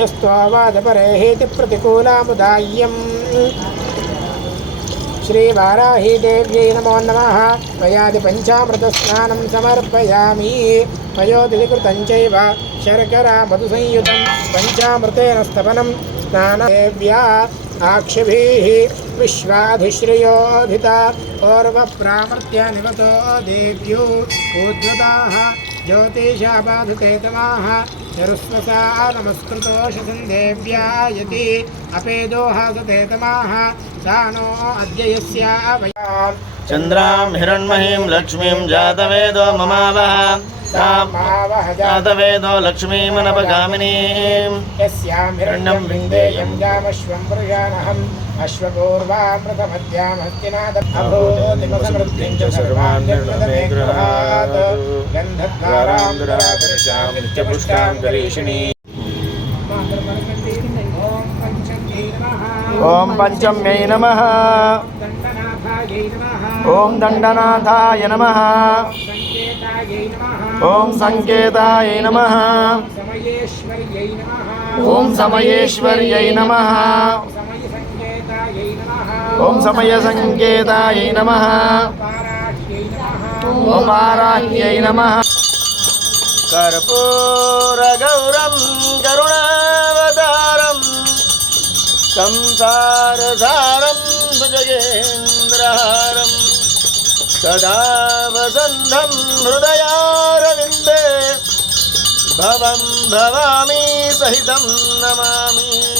यस्त्वावादपरेहेति प्रतिकूलामुदाय्यम् श्रीवाराहीदेव्यै नमो नमः त्वयादि पञ्चामृतस्नानं समर्पयामि पयोदिकृतं चैव शर्करा मधुसंयुतं पञ्चामृतेन स्तपनं स्नानदेव्या आक्षिभिः विश्वाधिश्रियोभिता पूर्वप्रामर्त्य निवतो देव्यो ऊर्ध्वताः ज्योतिषा बाधते तमाः चरुस्वसा नमस्कृतोषसं देव्या यति अपेदोहासते तमाः सा नो अद्य यस्या वयाम् चन्द्रां हिरण्महीं लक्ष्मीं जातवेदो ममावः तां जातवेदो लक्ष्मीमनपगामिनीं। यस्यां हिरण्यं विन्देयं जामश्वं पुरुषानहम् अश्वपूर्वामृतमद्यां हस्तिनादभूतिमसमृद्धिं च सर्वान् निर्मदमेग्रहात् गन्धद्वारां दुरादर्शां नित्यपुष्टां करीषिणी ॐ पञ्चम्यै नमः। ॐ दण्डनाथाय नमः। ఓం సంకేతాయ నమ. ఓం సమయేశ్వర్యై నమ. ఓం సమయ సంకేతాయ నమ. ఓం ఆరాహ్యై నమ. కర్పూరగౌరం కరుణావతారం సంసారసారం భజగేంద్రహారం सदा वसन्तं हृदयारविन्दे भवं भवामी सहितं नमामि